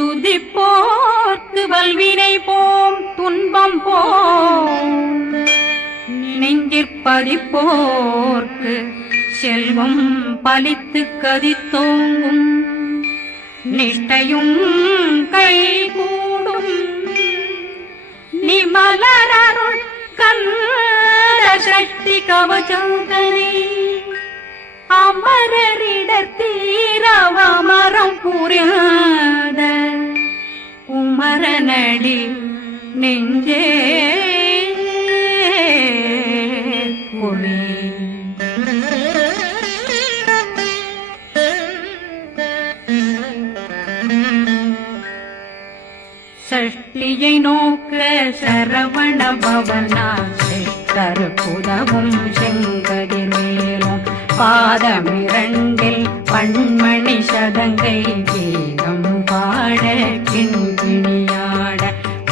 துதிப்போர்க்கு வல்வினை போம் துன்பம் போம் நெஞ்சிற்பதிப்போர்க்கு செல்வம் பலித்து கதித்தோங்கும் நிஷ்டையும் கைகூடும் நிமலரருள் கந்த சக்தி கவசந்தனை அமரரிடத்தீரவமரம் புரியாத குமரனடி நெஞ்சே குழி சஷ்டியை நோக்க சரவண பவனா சிஷ்டர் புதவும் செங்கதிர் மேலும் பாதமிரண்டில் பண்மணி சதங்கை கீதம் பாட கிண்கிணியாட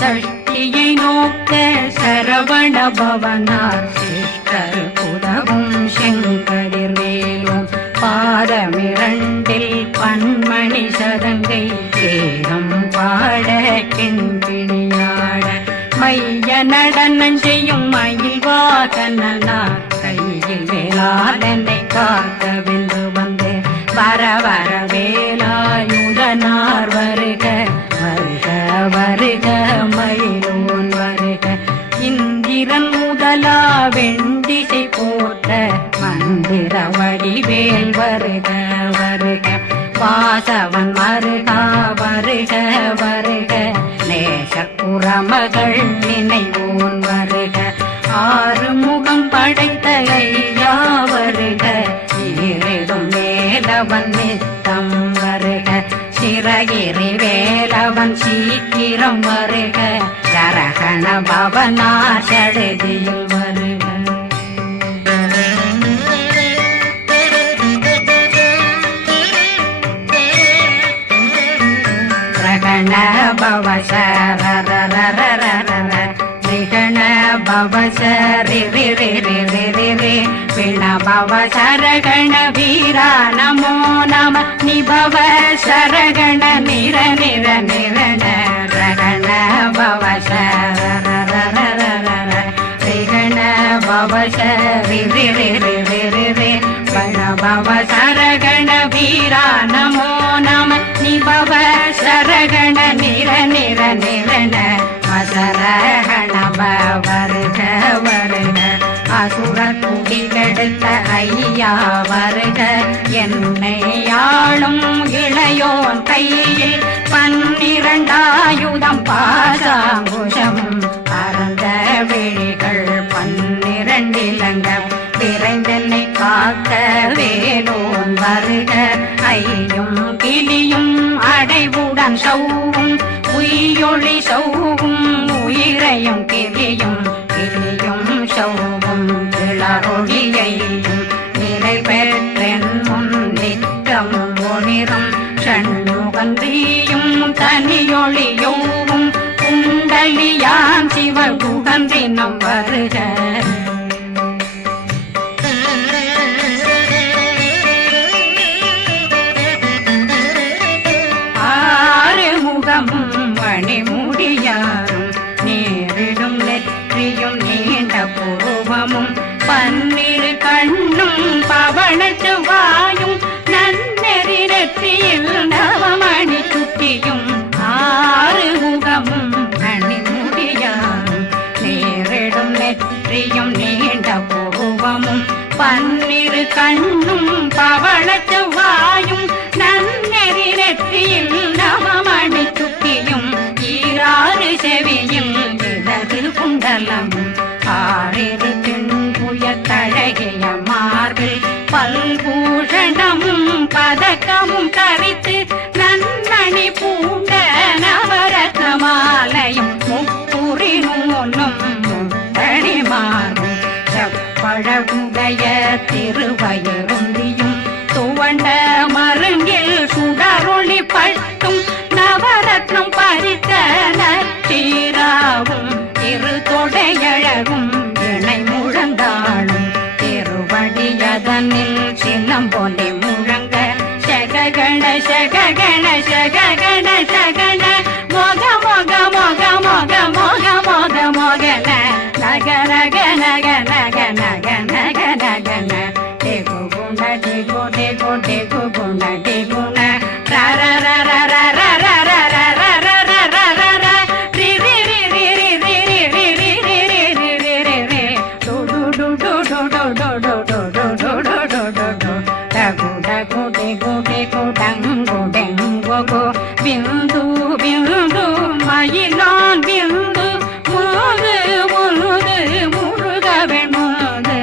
சஷ்டியை நோக்க சரவண பவனா சிஷ்டர் புதவும் செங்கதிர் மேலும் பாதமிரண்டில் பண்மணி சதங்கை கீதம் பாட கிண்கிணியாட மைய நடனம் செய்யும் மயில் வாகனார் கையில் வேளாளனை காக்க வென்று வந்து வர வர வேலாயுதனார் வருக வருக வருக மயிலோன் வருக இந்திரன் முதலா வெண்டிசை போட்ட மந்திர வடிவேல் வருக வருக வாசவன் வருகா வருக வருக நேசக்குறமகள் நினைவோன் வருக ஆறு முகம் படைத்த ஐயா வருக ஈரிடும் வேலவன் நித்தம் வருக சிறகிரி வேலவன் சீக்கிரம் வருக ஜரகண பவனார் சடுதியில் வருக ரகண பவசரரரரரரர நிகண பவசரி ரி ரி ரி ரி ரி ரி பிண பவசரகண வீரா நமோ நம நிபவ சரகண நிர நிர நிரண ரகண பவசரரரரரர ரிகண பவசரி ரி ரி ரி ரி ரி ரி பிண பவசரகண வீரா நமோ நம நிபவ சரகண நிர நிர நிரண அசரகண வருக வருக அசுர குடிகெடுத்த ஐயா வருக என்னை ஆளும் இளையோன் கையில் 12 பாசாங்குஷம் பரந்த விழிகள் 12 இலங்க விரைந்தென்னை காக்க வேலோன் வருக ஐயும் கிளியும் அடைவுடன் சௌவும் உயிரொளி சௌவும் உயிரையும் கிளியும் கிளியும் சௌவும் இளரொளியையும் நிலை பெற்றென் முன் நித்தம் ஒளிரும் ஷண்முகந்தியும் தனியொளியோவும் குண்டலியான் சிவகுகந்தினம் வருக மணிமுடியாரும் நேரிடும் நெற்றியும் நீண்ட பூவமும் 12 கண்ணும் பவனத்து வாயும் நன்னெறி நெற்றியில் நவமணி சுட்டியும் 6 முகமும் மணிமுடியாரும் நேரிடும் நெற்றியும் நீண்ட பூவமும் 12 கண்ணும் பவனத்து வாயும் நன்னெறி நெற்றியில் நவமணி சுட்டியும் 6 செவியும் இடது குண்டலம் 6 தின்புய தழகிய மார்பில் பல்பூஷணமும் பதக்கமும் தரித்து நன்னணி பூண்ட நவரத்ன மாலையும் முப்புரி நூலும் முத்தணிமாரும் செப்பழகுடைய திருவயருந்தியும் துவ பிந்து பிந்து மயிலான் பிந்து முது முது முருகவன் முது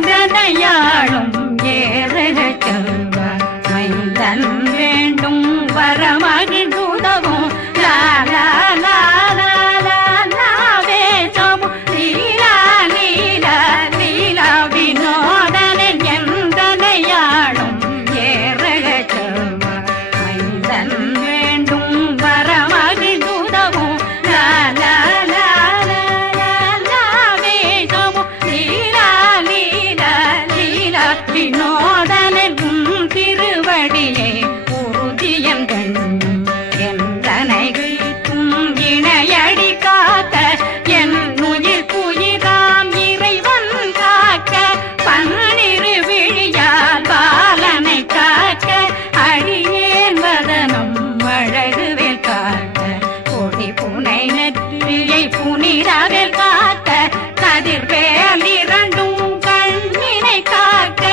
எந்தனையாளும் ஏறக செல்வ மைந்தன் வேண்டும் வரமகிழ்ந்துதவும் லாலா லாலா லாலா வேதமும் லீலா லீலா லீலா வினோதனன் எந்தனையாளும் ஏறக செல்வ மைந்தன் வேண்டும் வரமகிழ்ந்துதவும் லாலா லாலா லாலா வேதமும் லீலா லீலா லீலா வினோதனன் திருவடியை உறுதியன் கண்ணும் என்றனைகளுக்கும் இணையடி காக்க என் உயிர் குயிராம் இறைவன் காக்க பன்னிரு விழியால் பாலனை காக்க அடியேன் வதனம் அழகுவேல் காக்க கொடி புனை நெற்றியை புனிதவேல் காக்க கதிர்வேல் இரண்டும் கண்ணினை காக்க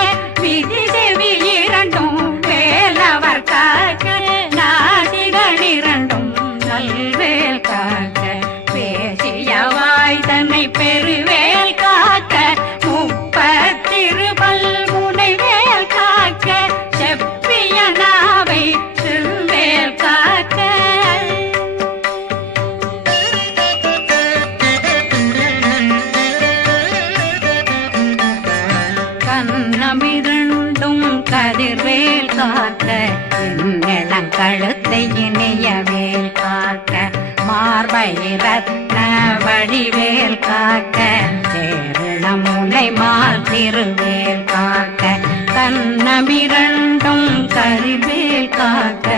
விதி செவி இரண்டும் வேலவர் காக்க நாசிகள் இரண்டும் நல்வேல் காக்க பேசிய வாய் தன்னை பெருவேல் காக்க முப்பத்திருபல் முனைவேல் காக்க செப்பிய நாவை செல்வேல் காக்க கண்ணமிரண்டும் கதிர்வேல் காக்க இளங்கழுத்தை இணையவேல் காக்க மார்பை ரத்ன வடிவேல் காக்க சேரணமுனை மால் திருவேல் காக்க கண்ணமிரண்டும் கதிர்வேல் காக்க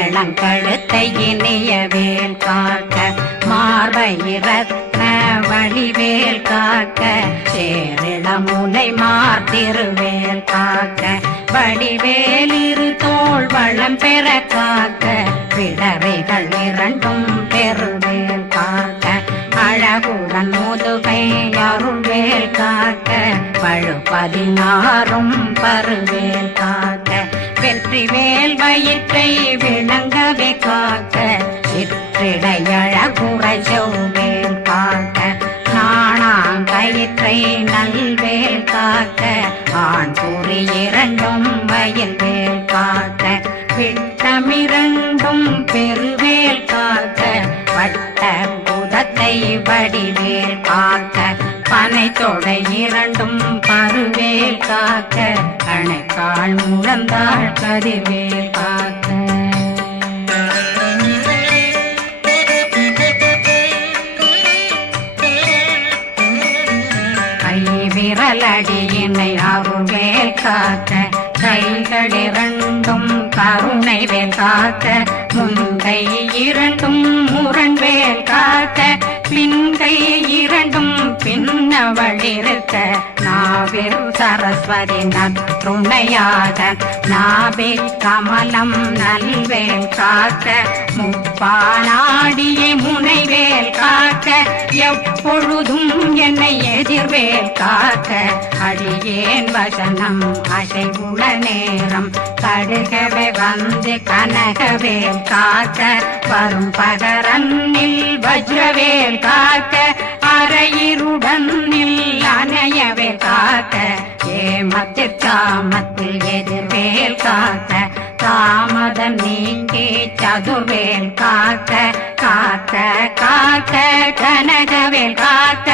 இளங்கழுத்தை இணையவேல் காக்க மார்பை ரத்ன வடிவேல் காக்க சேரிளமுனை மார்த்திருவேல் காக்க வடிவேல் இரு தோள் வளம் பெற காக்க பிடரைகள் இரண்டும் பெருவேல் காக்க அழகுடன் முதுகை அருள்வேல் காக்க பழு16 பருவேல் காக்க வெற்றிவேல் வயிற்றை விளங்கவே காக்க சிற்றிடையழகுறை செவ்வேல் காக்க நாணாங்கயிற்றை நல்வேல் காக்க ஆண் குறி இரண்டும் வயல்வேல் காக்க விட்டமிரண்டும் பெருவேல் காக்க வட்ட புதத்தை வடிவேல் காக்க பனை தொடை இரண்டும் பருவேல் காக்க கணைக்கால் முழந்தாள் கதிர்வேல் காக்க விரலடியினை அருள்வேல் காக்க கைகள் இரண்டும் கருணை வேல் காக்க முன்கை இரண்டும் முரண்வேல் காக்க பின்கை இரண்டும் பின்னவழிருக்க நாவில் சரஸ்வதி நற்றுணையாக நாபி கமலம் நல்வேல் காக்க முப்பானாடியை முனைவேல் காக்க எப்பொழுதும் என்னை எதிர்வேல் காக்க அடியேன் வசனம் அசைவுள நேரம் கடுகவே வந்து கனகவேல் காக்க வரும் பகரன்னில் வஜ்ரவேல் காக்க அரையிருடன் அணையவேல் காக்க ஏமத்தில் காமத்தில் எதிர்வேல் காக்க தாமதம் நீங்கி சதுர்வேல் காக்க காக்க காக்க கனகவேல் காக்க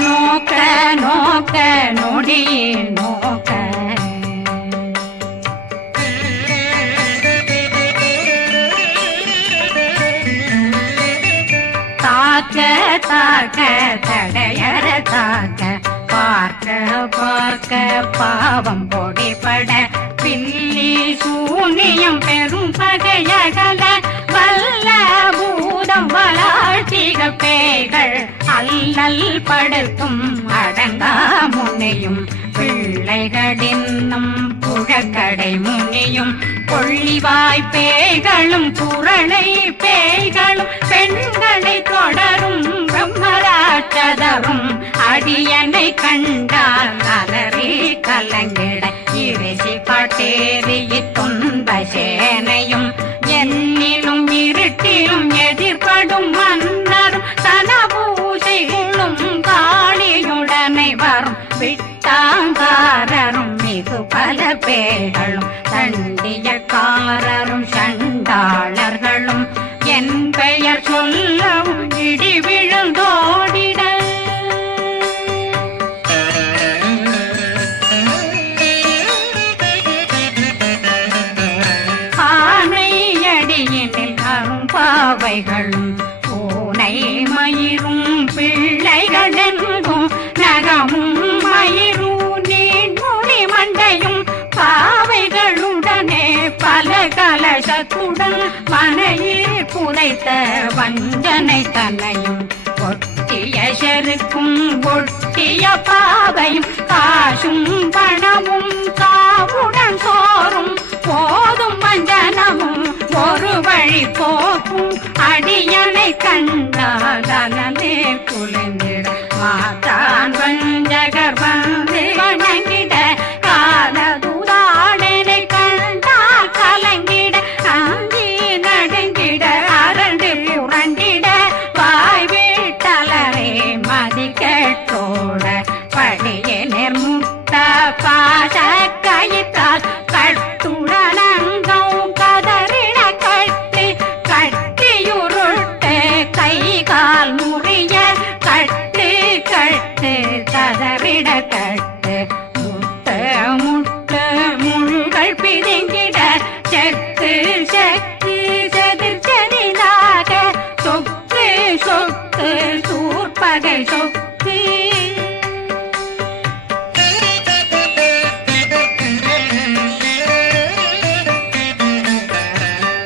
நோக்க நோக்க நொடியில் நோக்க தாக்க தாக்க தடையற தாக்க பார்க்க பார்க்க பாவம் பொடிபட பில்லி சூனியம் பெரும் பகையகல வல்ல பூதம் வளாழ்த்திகள் பேய்கள் அல்லல் படுத்தும் அடங்கா முனையும் பிள்ளைகளின்னும் புழக்கடை முனியும் கொள்ளிவாய் பேய்களும் குரளை பேய்களும் பெண்களை தொடரும் பிரம்மராட்ச சதரும் அடியனை கண்டால் அலறி கலங்கிட இரிசி காட்டேறிய துன்ப சேனையும் என்னிலும் இருட்டிலும் எதிர்படும் மன்னரும் தனபூசைகளும் காளியுடனை வரும் விட்டாங்காரரும் மிகு பல பேர்களும் தண்டியக்காரரும் சண்டாளர்களும் என் பெயர் சொல்லவும் இடி விழுந்தோடிட ஆனையடியினில் அரும்பாவைகளும் பூனை மயிரும் பிள்ளைகளெங்கும் நகமும் மயிரும் நீண்முடி மண்டையும் பாவைகளுடனே பல கலசத்துடன் மனையில் புதைத்த வஞ்சனை தன்னையும் ஒட்டிய செருக்கும் ஒட்டிய பாவையும் காசும் பணமும் காவுடன் சோறும் போதும் வஞ்சனமும் ஒரு வழி போக்கும் அடியனை கண்டாலே குளிர்ந்திட மாத்தான் வஞ்சகர் வந்து வணங்கிட காலதுதாடனை கண்டால் கலங்கிட அஞ்சி நடுங்கிட அரண்டு புரண்டிட வாய் வீட்டலரே மதி கேட்டோட படியே நிர்முட்ட பாச கயிற்றால் கட்டுடனங்கும் கதறிட கட்டி கட்டியுருட்டு கை கால் முறிய கட்டு கட்டு கதறிட கட்டு முட்டு முட்டு முள்கள் பிதுங்கிட செத்து செத்து செதிர் செதிலாக சொக்கு சொக்கு சூர்பகை சொக்கு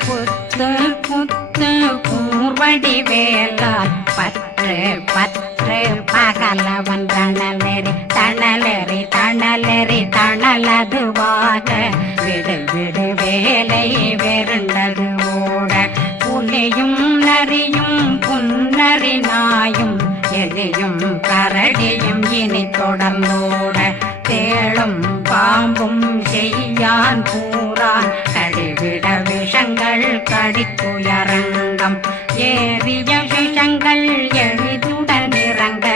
புத்து புத்து கூர்வடி வேலால் பற்று பற்று பகலவன் தணலெறி தணலெறி தணலெறி தணலதுவாக விடு விடு வேலை வெருண்டது ஓட புலியும் நரியும் புன்னரி நாயும் எலியும் கரடியும் இனி தொடர்ந்தோட தேளும் பாம்பும் செய்யான் பூரான் கடிவிட விஷங்கள் கடித்துயரங்கம் ஏறிய விஷங்கள் எளிதுடன் இறங்க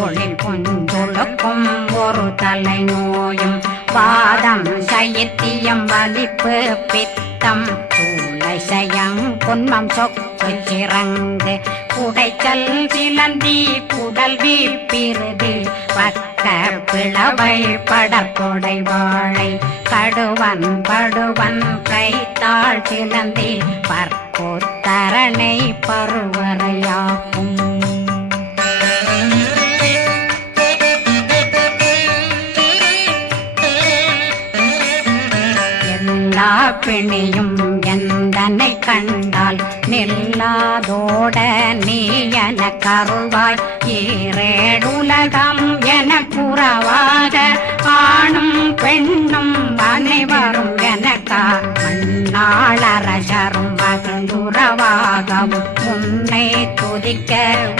ஒளில் புஞ்சொழுக்கும் ஒரு தலை நோயும் வாதம் சைத்தியம் வலிப்பு பித்தம் சூளை சயம் பொன்மம் சொக்கு சிறங்கு குடைச்சல் சிலந்தி குடல் வீப்பிருது பக்க பிளவை படத்தொடை வாழை கடுவன் படுவன் கைத்தாள் சிலந்தி பற்போத்தரணை பருவரையாக்கும் எல்லா பிணியும் எந்தனை கண்டால் நில்லாதோட நீ என கருவாய் ஈரேடுலகம் என புறவாக ஆணும் பெண்ணும் அனைவரும் எனக்கா மண்ணாளரசரும் மகிழ்ந்துறவாகவும் உன்னை துதிக்க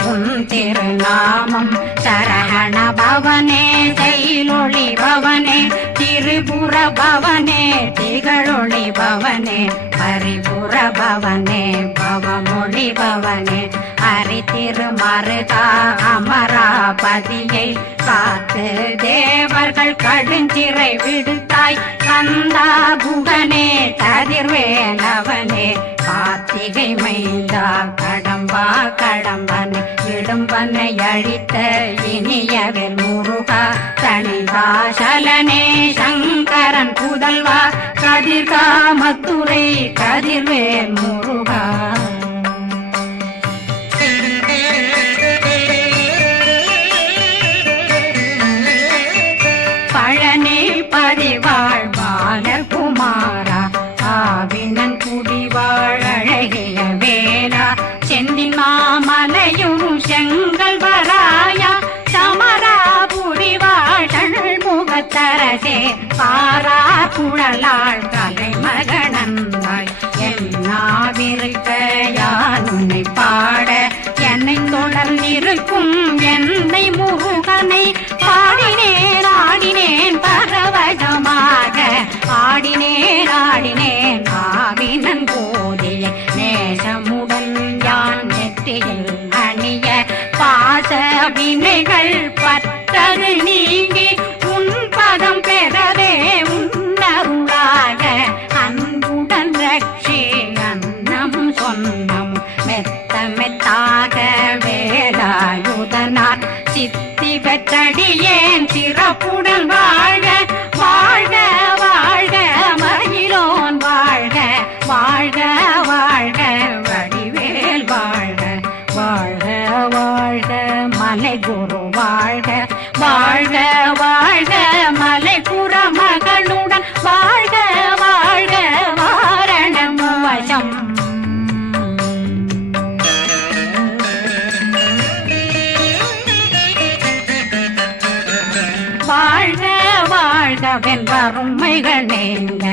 உன் திருநாமம் சரகண பவனே செயலொளி பவனே திரிபுர பவனே திகழொளி பவனே பரிபுர பவனே பவமொழி பவனே ஹரி திருமருகா அமராபதியை காத்து தேவர்கள் கடுஞ்சிறை விடுத்தாய் கந்தா குகனே கதிர்வேலவனே கார்த்திகை மைந்தா கடம்பா கடம்பனை இடும்பனை அழித்த இனியவில் முருகா தனிதாசலனே சங்கரன் புதல்வா கதிர்காமத்துறை கதிர்வேல் முருகா பழனி பதிவாழ் பாலகுமாரா ஆவினன் குடிவாழ் அழகிய வேலா செந்தி மாமலையும் செங்கல் வராயா சமராபுரிவாழ் முகத்தரசே பாரா குழலாள் கலை மகனந்தாய் என்னாவிருக்க யான் உன்னை பாட என்னை தொடர்ந்திருக்கும் என் ஆடினேன் ஆடினேன் ஆவினன் போதிய நேசமுடன் யான் நெற்றியில் அணிய பாச வினைகள் பற்றது நீங்கி உன் பதம் பெறவே உன்னருளாக அன்புடன் ரட்சி அன்னம் சொன்னம் மெத்த மெத்தாக வேலாயுதனார் சித்தி பெற்றடியேன் சிறப்புடன் வாழ்க வாழ்க வாழ்க மயிலோன் வாழ்க வாழ்க வாழ்க வடிவேல் வாழ்க வாழ்க வாழ்க மலை குரு வாழ்க வாழ்க வாழ்க மலை புற மகளுடன் வாழ்க வாழ்க வாரணம் வசம் வாழ்க வாழ்கவென் வறுமைகள் நீங்க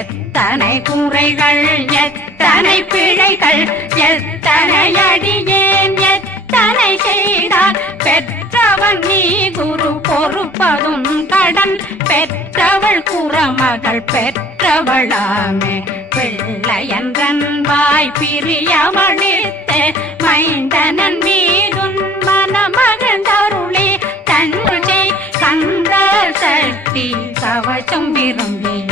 எத்தனை குறைகள் எத்தனை பிழைகள் எத்தனை அடியேன் எத்தனை செய்தார் பெற்றவன் நீ குரு பொறுப்பதும் கடன் பெற்றவள் குறமகள் பெற்றவளாமே பிள்ளையன்றன் வாய் பிரியமளித்த மைந்தனன் மீதுன் மனமகந்தருளே தன்னை கந்த சக்தி கவசம் விரும்பிய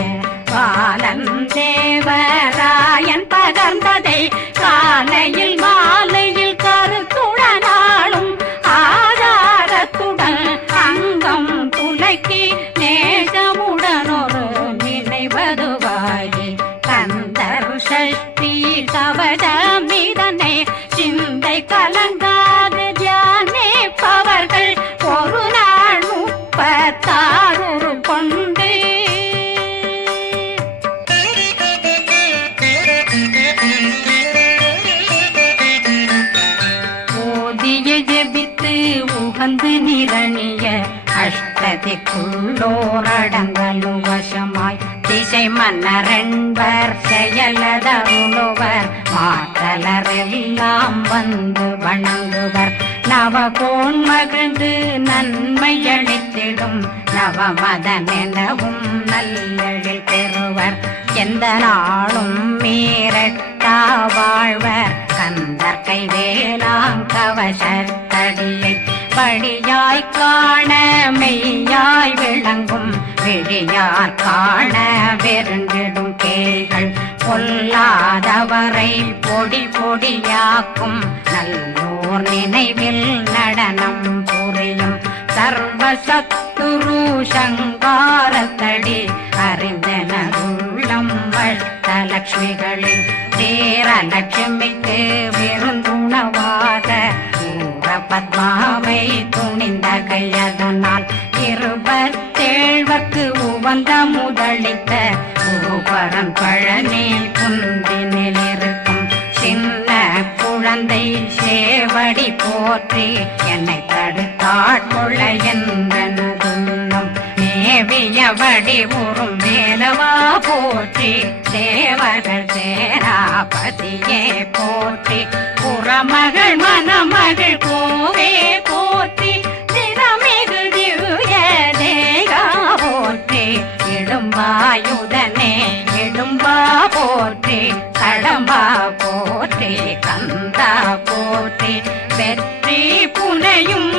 பாலன் தேவராயன் பகர்ந்ததை காலையில் மாலையில் கருத்துடனாலும் ஆதாரத்துடன் அங்கம் துலக்கி நேசமுடன் ஒரு நினைவதுவாகி கந்தர் சஷ்டி கவசம் இதனை சிந்தை கலங்காது தியானிப்பவர்கள் ஒரு நாள் 36 கொண்டு ஓதிய ஜெபித்து உகந்து நிரணிய அஷ்டதிக்குள்ளோரடங்கலும் வசமாய் திசை மன்னரென்பர் செயலதருளுவர் மாற்றலரெல்லாம் வந்து வணங்குவர் நவகோன் மகிழ்ந்து நன்மையளித்திடும் நவமதனெனவும் நல்லெழில் பெறுவர் எந்த நாளும் மீறட்டா வாழ்வர் கந்தர் கைவேலாங்கவசத்தடியை படியாய் காண மெய்யாய் விளங்கும் விழியார் காண வெருண்டிடும் கேள்கள் பொல்லாதவரை பொடி பொடியாக்கும் நல்லோர் நினைவில் நடனம் புரியும் சர்வசத்துரு சங்காரத்தடி அறிந்தனருள்ளம் வட்டலட்சுமிகளில் தேரலட்சுமிக்கு விருந்துணவாக பத்மாவை துணிந்த கையதனால் 27 உவந்த முதலித்த பூபரன் பழனி குந்தினில் இருக்கும் சின்ன குழந்தை சேவடி போற்றி என்னை தடுத்தாட்கொள்ள என்றனதுள்ளம் மேவியபடி உறும் மேலவா போற்றி தேவர்கள் சேராபதியே போற்றி புறமகள் மணமகள் கோவே போற்றி திறமிகு திவ்ய தேகா போற்றி இடும்பாயுதனே இடும்பா போற்றி கடம்பா போற்றி கந்தா போற்றி வெற்றி புனையும்